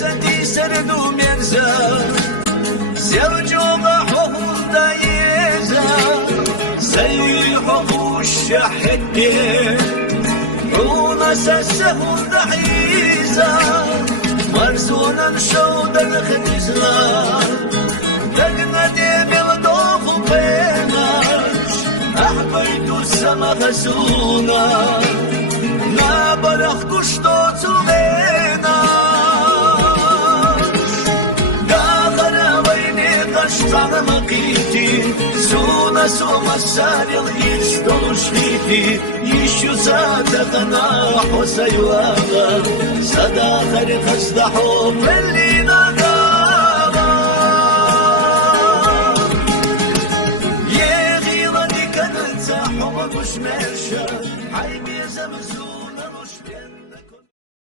سدي سردو ميرزا زوجوغا حوهم دايزا زي حوم الشحدين رونا سسهم دحيزا مرزونا شودا الخنزلا دقنا ديمي ودوخ بيناش أحبيت السما غزونا نابرخ كشتو تغيناش داخل ويني قشطان مقيتي سونا سوما ساريل يشتغل شخيتي يشو زاد غناح وسيواغا صداخر قصد حب